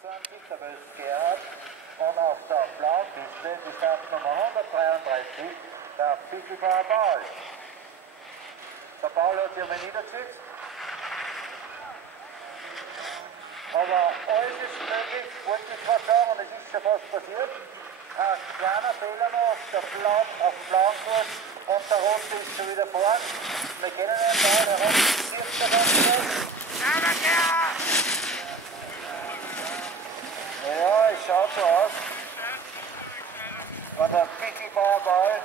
28, der Wölf Gerhard. Und auf der blauen Piste die Startnummer 133, der Pickelbauer Paul. Der Paul hat sich einmal niedergesetzt. Aber alles ist möglich, wollte ich was sagen, und es ist schon fast passiert. Ein kleiner Fehler noch auf dem blauen Kurs und der rote ist schon wieder vorn. Wir kennen ihn da, der rote ist 14. Ja, es schaut so aus, wenn der Pickelbauer Ball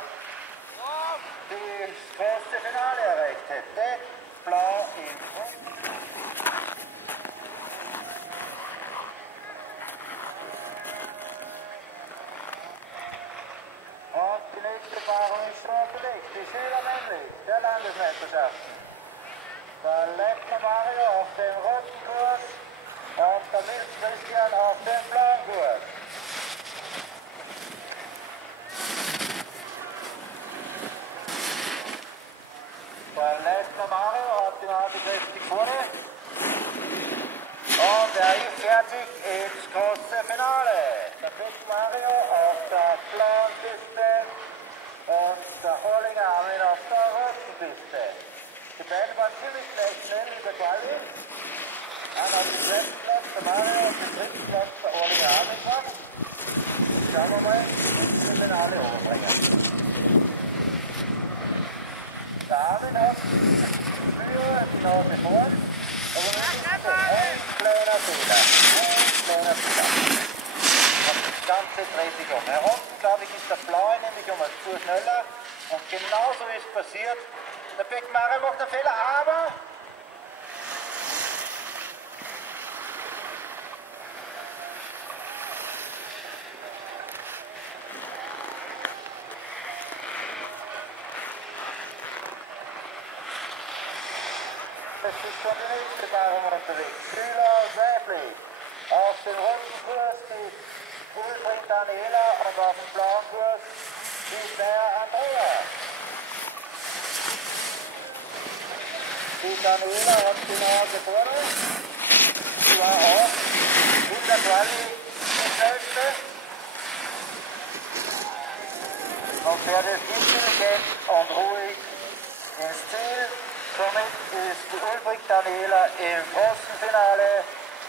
das große Finale erreicht hätte. Blau in und die nächste Paarung ist schon unterwegs. Die Schüler männlich der Landesmeisterschaften. Der Leitner Mario auf dem roten Kurs und der Milch Christian auf dem blauen Kurs. Der Leitner Mario hat die Nase kräftig vorne und er ist fertig ins große Finale. Der Pick Mario auf der blauen Piste und der Hollinger Armin auf der roten Piste. Die beiden waren ziemlich gleich schnell in der Quali. Einer auf den zweiten Platz, der Mario, auf den dritten Platz der Hollinger Armin war. Schauen wir mal, wie sie das Finale overbringen. Der Armin hat früher die Nase vorn, aber nur ein kleiner Fehler. Und das Ganze dreht sich um. Herunten, glaube ich, ist der Blaue nämlich um ein Tour schneller. Und genauso ist passiert. Der Beckmacher macht einen Fehler, aber es ist schon die nächste Paarung unterwegs. Schüler und Weiblich. Auf dem roten Kurs die Ulrich Daniela und auf dem blauen Kurs die Meier Andrea. Die Daniela hat die Nase vorne. Die war auch in der Quali die schnellste. Und fährt es intelligent und ruhig ins Ziel. Somit ist die Ulrich Daniela im großen Finale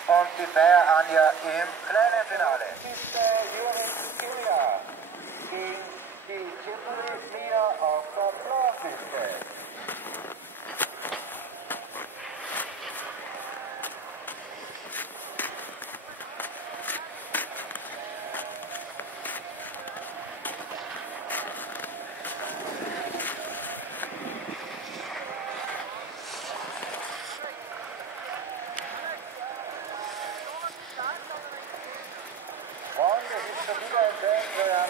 und die Bayer Anja im kleinen Finale. Das ist der Juri Julia gegen die Tripoli Mia auf der blauen Piste.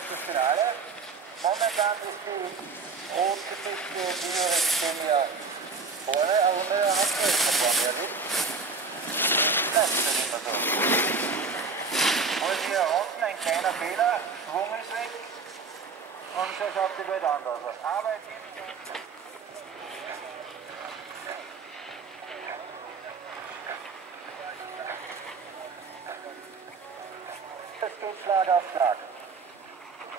Das Finale. Momentan ist die rote Piste die Jury vorne, aber wir haben es nicht davon erlebt. Das ist nicht immer so. Und hier unten ein kleiner Fehler, Schwung ist weg und so schaut die Welt anders aus. Aber es gibt es geht Schlag auf Schlag.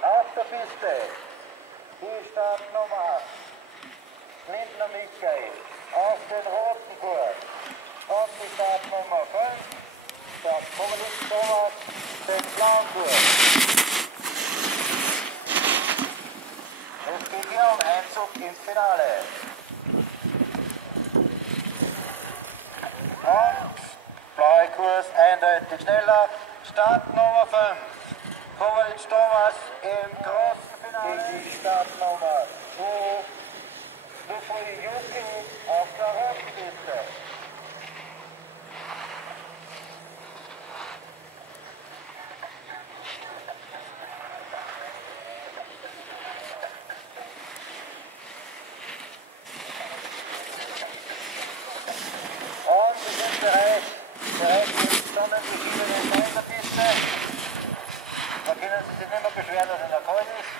Auf der Piste, die Startnummer 8, Lindner Michael, auf den roten Kurs, und die Startnummer 5, der Kommunist Thomas, den blauen Kurs. Es geht hier um Einzug ins Finale. Und blaue Kurs eindeutig schneller, Startnummer 5. Kovac Thomas im großen Finale. Die Startnummer 2. Bufoli Yuki auf der roten Piste. Und wir sind bereit jetzt sondern die Schienen in der Piste. Da können Sie sich nicht mehr beschweren, dass er noch kalt ist.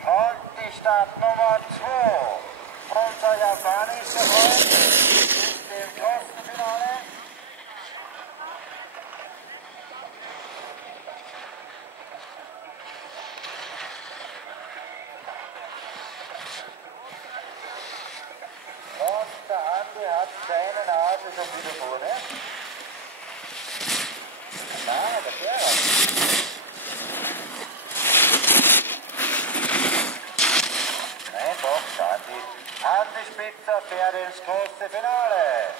Und die Startnummer 2. Unser japanischer Freund ist im großen Finale. Andi Spitzer fährt ins große Finale.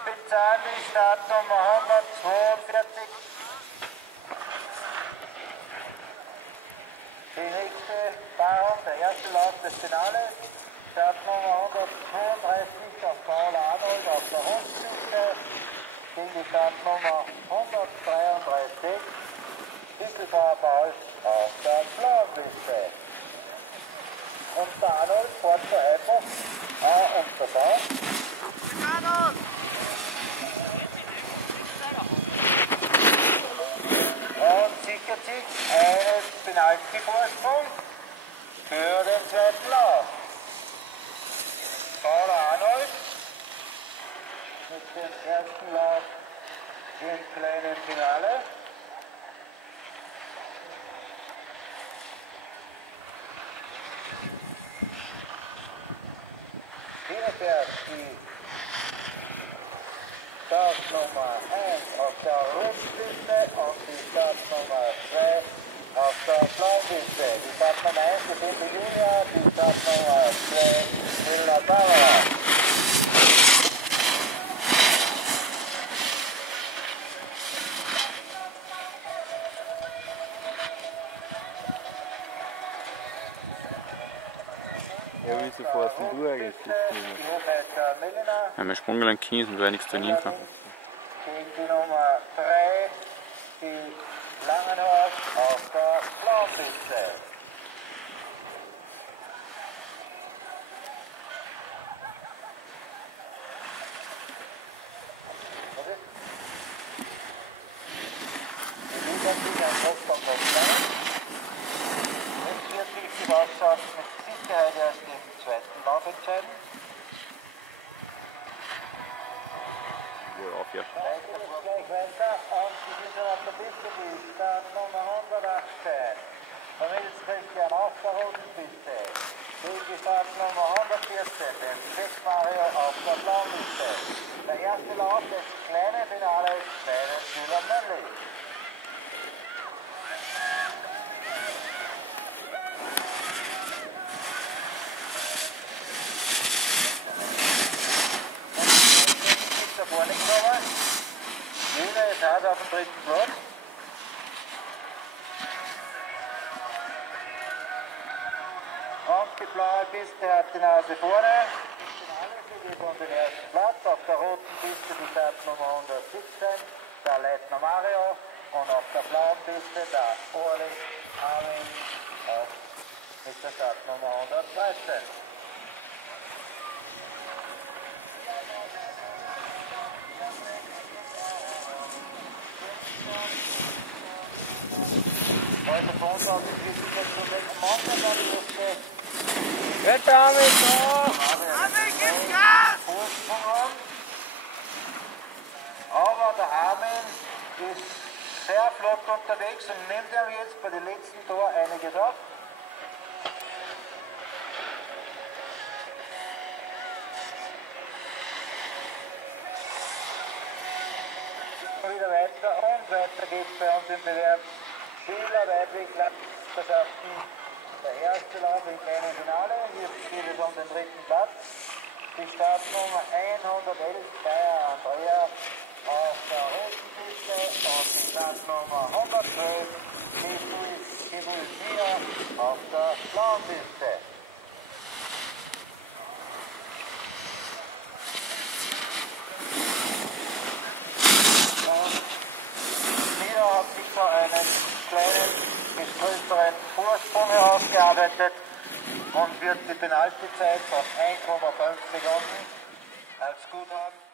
Spitzer Andi, Startnummer 142. Die nächste Paarung, der erste Lauf des Finales. Startnummer 132 auf Paula Arnold auf der Rundpiste. Gegen die Startnummer 133. Distelbauer Paul auf der blauen Piste. Und der Arnold fährt so einfach und vorbei. Arnold! Und sichert sich einen Penalty-Vorsprung für den zweiten Lauf. Paul Arnold mit dem ersten Lauf im kleinen Finale. Hier fährt die Startnummer 1 auf der Rundpiste und die Startnummer 2 auf der Blaupiste. Die Startnummer 1 ist Ende Junior, die Startnummer 2 Villa Barbara. Ja, wieso fährst du eigentlich? Ja, mein Sprunggelenk Knie und weil nichts trainieren kann. Gegen die Nummer 3, die Langenhorst auf der Blaupiste. Die liefern sich ein Kopf von Kopf. Es wird sich die Wasser mit Sicherheit erst im zweiten Lauf entscheiden. Wohl auf, ja. Gleich weiter und die sind schon auf der Piste, die Startnummer 118. Vermittelt Christian auf der roten Piste. Gegen die Startnummer 114, den Check Mario auf der blauen Piste. Der erste Lauf des kleinen Finales bei den Schülern männlich. Jüne ist hart auf dem dritten Platz. Und die blaue Piste hat die Nase vorne. Sie geht um den ersten Platz. Auf der roten Piste die Startnummer 117, der Leitner Mario. Und auf der blauen Piste der Orlik Armin mit der Startnummer 113. Heute Montag ist es zum nächsten Montag an die Liste. Bitte, Armin, da! Armin, gib Gas! Vorsprung haben. Aber der Armin ist sehr flott unterwegs und nimmt ihm jetzt bei den letzten Tor einiges ab. Wieder weiter und weiter geht es bei uns im Bewerb. Schüler, Weidwig, Landesmeisterschaften. Der erste Lauf im kleinen Finale. Hier spielt es um den dritten Platz. Die Startnummer 111, Bayer Andrea auf der roten Piste und die Startnummer 112, Kibulsia auf der blauen Piste. Hat sich so einen kleinen bis größeren Vorsprung herausgearbeitet und wird die Penaltyzeit von 1,5 Sekunden als gut haben.